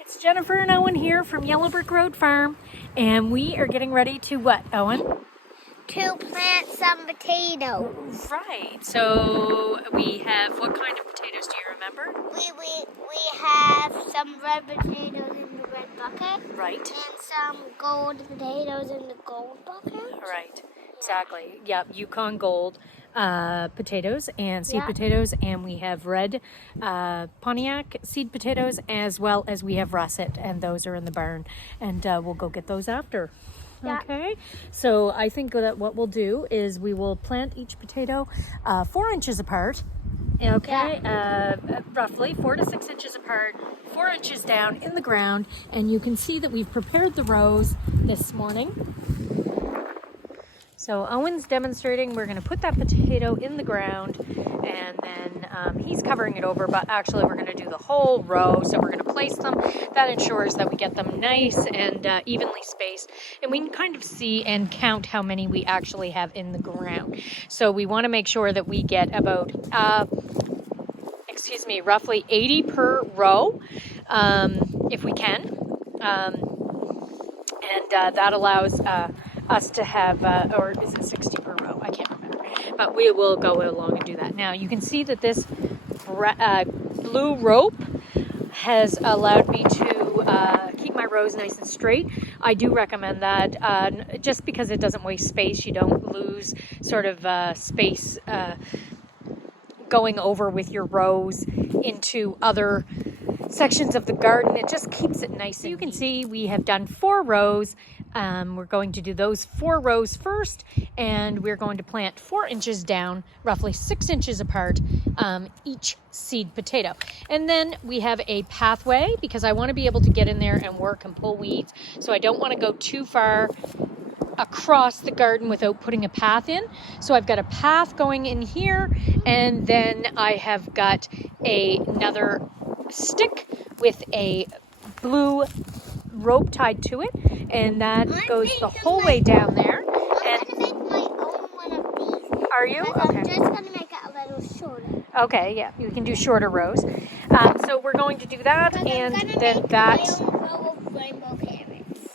It's Jennifer and Owen here from Yellow Brick Road Farm, and we are getting ready to what, Owen? To plant some potatoes. Right. So we have, what kind of potatoes do you remember? We have some red potatoes in the red bucket. Right. And some gold potatoes in the gold bucket. Right. Exactly. Yep. Yukon Gold potatoes and seed Yeah. potatoes, and we have red Pontiac seed potatoes, as well as we have russet, and those are in the barn, and we'll go get those after. Yeah. Okay, so I think that what we'll do is we will plant each potato 4 inches apart. Okay, roughly 4 to 6 inches apart, 4 inches down in the ground, and you can see that we've prepared the rows this morning. So Owen's demonstrating we're going to put that potato in the ground, and then he's covering it over, but actually we're going to do the whole row. So we're going to place them. That ensures that we get them nice and evenly spaced, and we can kind of see and count how many we actually have in the ground. So we want to make sure that we get about roughly 80 per row, if we can, and that allows us to have, or is it 60 per row? I can't remember, but we will go along and do that. Now you can see that this blue rope has allowed me to keep my rows nice and straight. I do recommend that just because it doesn't waste space. You don't lose sort of space going over with your rows into other sections of the garden. It just keeps it nice. So you can see we have done 4 rows. We're going to do those 4 rows first, and we're going to plant 4 inches down, roughly 6 inches apart, each seed potato. And then we have a pathway, because I want to be able to get in there and work and pull weeds. So I don't want to go too far across the garden without putting a path in. So I've got a path going in here, and then I have got another stick with a blue rope tied to it, and that goes the whole way down there. I'm going to make my own one of these. Are you? I'm Okay. just going to make it a little shorter. Okay, yeah, you can do shorter rows. So we're going to do that, and then that. My own row of rainbow carrots.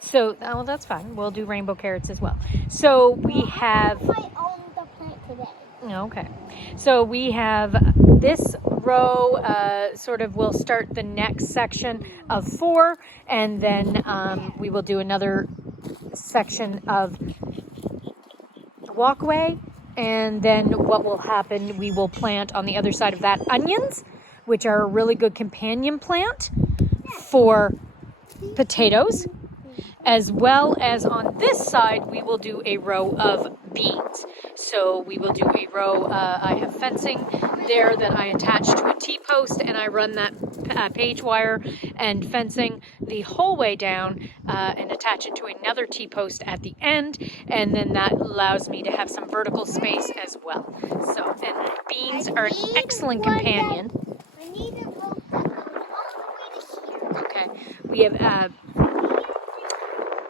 So, well, that's fine. We'll do rainbow carrots as well. So we have. I own the plant today. Okay, so we have this row sort of will start the next section of 4, and then we will do another section of walkway, and then what will happen, we will plant on the other side of that onions, which are a really good companion plant for potatoes, as well as on this side we will do a row of beans. So we will do a row, I have fencing there that I attach to a T-post, and I run that page wire and fencing the whole way down and attach it to another T-post at the end, and then that allows me to have some vertical space as well. So, and beans are an excellent companion. I need a rope that goes all the way to here. Okay, we have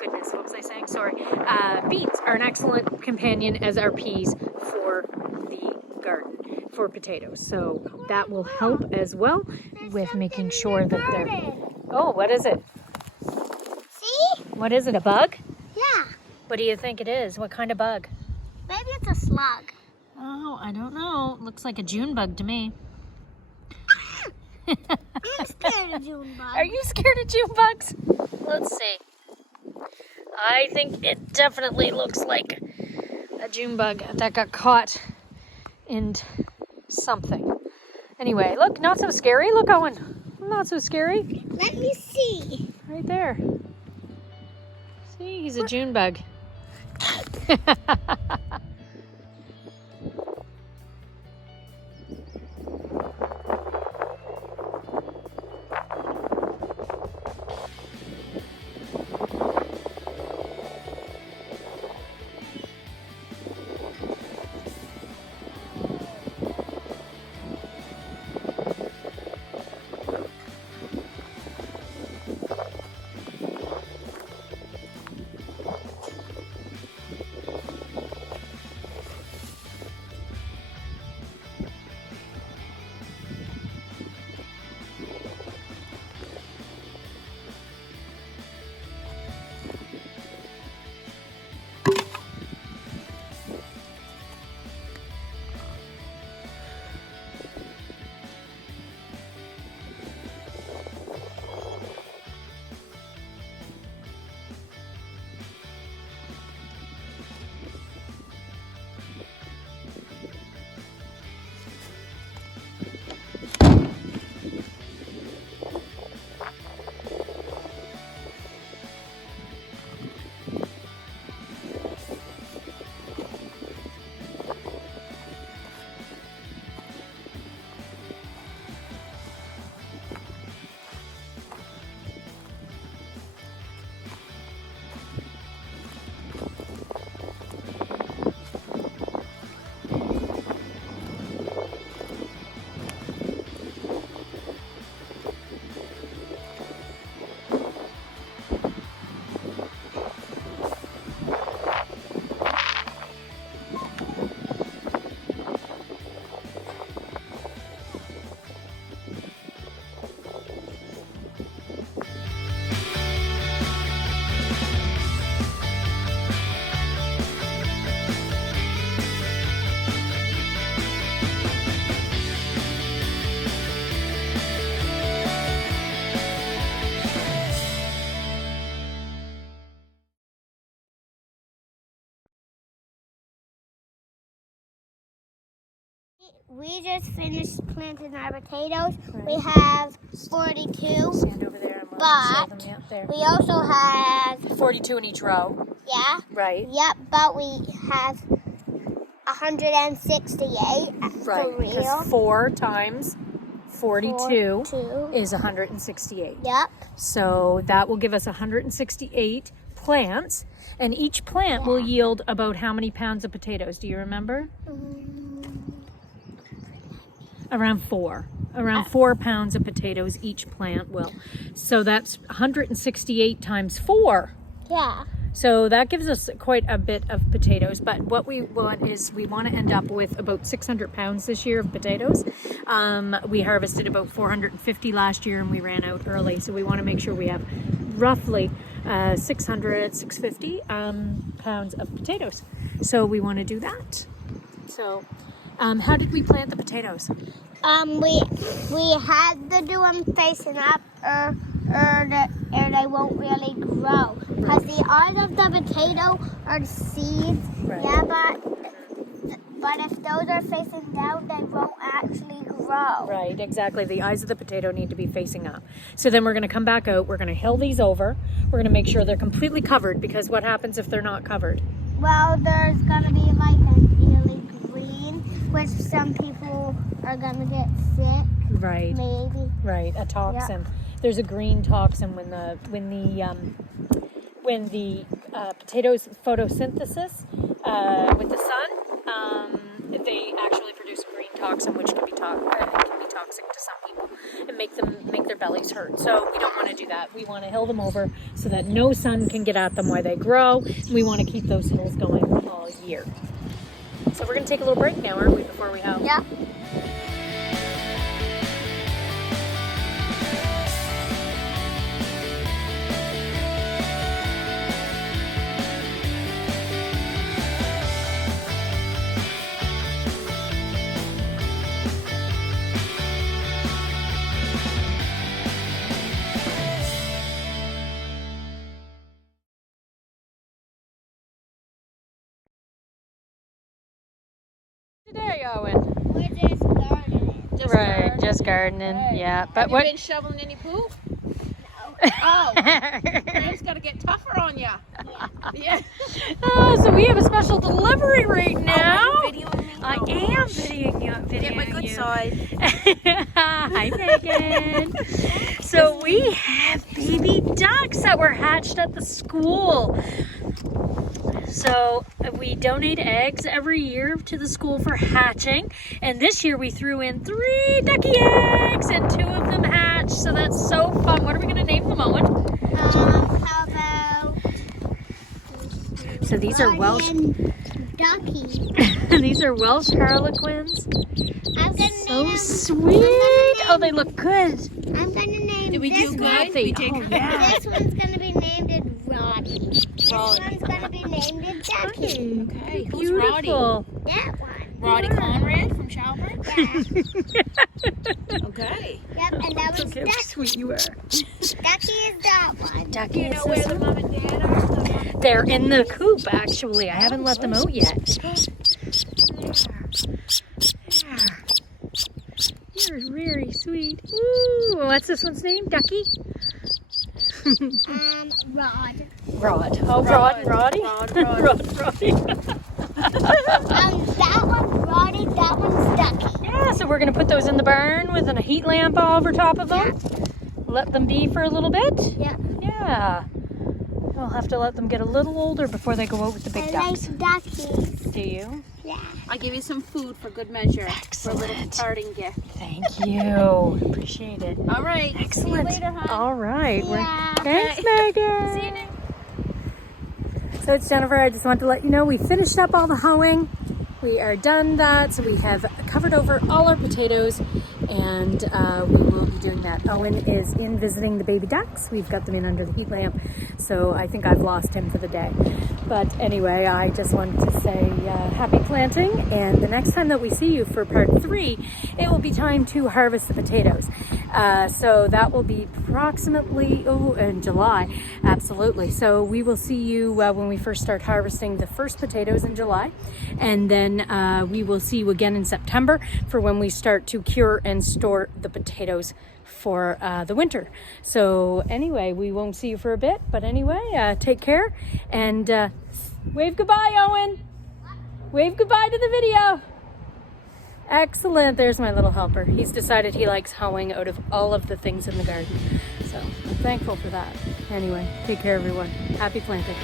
goodness, what was I saying? Sorry. Beans are an excellent companion as our peas for the garden, for potatoes. So that will help as well with making sure that they're... Oh, what is it? See? What is it, a bug? Yeah. What do you think it is? What kind of bug? Maybe it's a slug. Oh, I don't know. It looks like a June bug to me. I'm scared of June bugs. Are you scared of June bugs? Let's see. I think it definitely looks like a June bug that got caught in something. Anyway, look, not so scary. Look, Owen. Not so scary. Let me see. Right there. See, he's a June bug. we just finished planting our potatoes. Right. We have 42, Stand over there and we'll show them. but Yeah, there. we also have, 42 in each row. yeah, Right. yep, but we have 168 Right. for real. Because 4 times 42 42. is 168. Yep. So that will give us 168 plants, and each plant will yield about how many pounds of potatoes? Do you remember? Around 4. Around 4 pounds of potatoes each plant will. So that's 168 times 4. Yeah. So that gives us quite a bit of potatoes, but what we want is we want to end up with about 600 pounds this year of potatoes. We harvested about 450 last year and we ran out early, so we want to make sure we have roughly 650 pounds of potatoes. So we want to do that. So how did we plant the potatoes? We had to do them facing up, or they won't really grow. Because the art of the potato are the seeds. Right. Yeah, but if those are facing down, they won't actually grow. Right, exactly. The eyes of the potato need to be facing up. So then we're going to come back out. We're going to hill these over. We're going to make sure they're completely covered, because what happens if they're not covered? Well, there's going to be like an early green, which some people are going to get sick. Right. Maybe. Right, a toxin. Yep. There's a green toxin when the potatoes photosynthesis with the sun, they actually produce a green toxin, which can be toxic to some people and make their bellies hurt. So we don't want to do that. We want to hill them over so that no sun can get at them while they grow. We want to keep those hills going all year. So we're going to take a little break now, aren't we, before we hoe? Yeah. Today, Owen. We're just gardening. Just gardening. Right. Yeah, but Have what? you been shoveling any poop? No. Oh, it's got to get tougher on you. Yeah. Oh, so we have a special delivery right now. Are you videoing me? I No. am videoing Get my good you. side. Hi, Megan. So we have baby ducks that were hatched at the school. So we donate eggs every year to the school for hatching, and this year we threw in 3 ducky eggs and 2 of them hatched, so that's so fun. What are we going to name them, Owen? How about So these are Welsh. Ducky. These are Welsh Harlequins. I'm gonna So name sweet. Oh, they look good. I'm gonna name Did we this do one. good? We did Oh, good. yeah. This one's gonna be named Roddy. This Roddy. one's gonna be named Ducky. Okay, who's Roddy? Beautiful. That one. Roddy Conrad from Shelburne? Yeah. Okay. Yep, and that was Look how Ducky. sweet you are. Ducky is that one. Ducky You know is where this the one. mom and dad are? They're in the coop, actually. I haven't let them out yet. You're very sweet. Ooh, what's this one's name? Ducky? Rod. Rod. Oh, Rod and Roddy? Rod. Roddy. That one's Roddy, that one's Ducky. Yeah, so we're going to put those in the barn with a heat lamp over top of them. Let them be for a little bit. Yeah. Yeah. We'll have to let them get a little older before they go out with the big I ducks. like duckies. Do you? Yeah. I'll give you some food for good measure. For a little Excellent. parting gift. Thank you. Appreciate it. All right. Excellent. See you later, hon. All right. Yeah. Thanks, Megan. See you next. So it's Jennifer. I just wanted to let you know we finished up all the hoeing. We are done that. So we have covered over all our potatoes, and we will be doing that. Owen is in visiting the baby ducks. We've got them in under the heat lamp. So I think I've lost him for the day. But anyway, I just wanted to say happy planting. And the next time that we see you for part 3, it will be time to harvest the potatoes. So that will be approximately, in July. Absolutely. So we will see you when we first start harvesting the first potatoes in July. And then we will see you again in September for when we start to cure and store the potatoes for the winter. So anyway, we won't see you for a bit, but anyway, take care and wave goodbye, Owen. Wave goodbye to the video. Excellent. There's my little helper. He's decided he likes hoeing out of all of the things in the garden. So I'm thankful for that. Anyway, take care, everyone. Happy planting.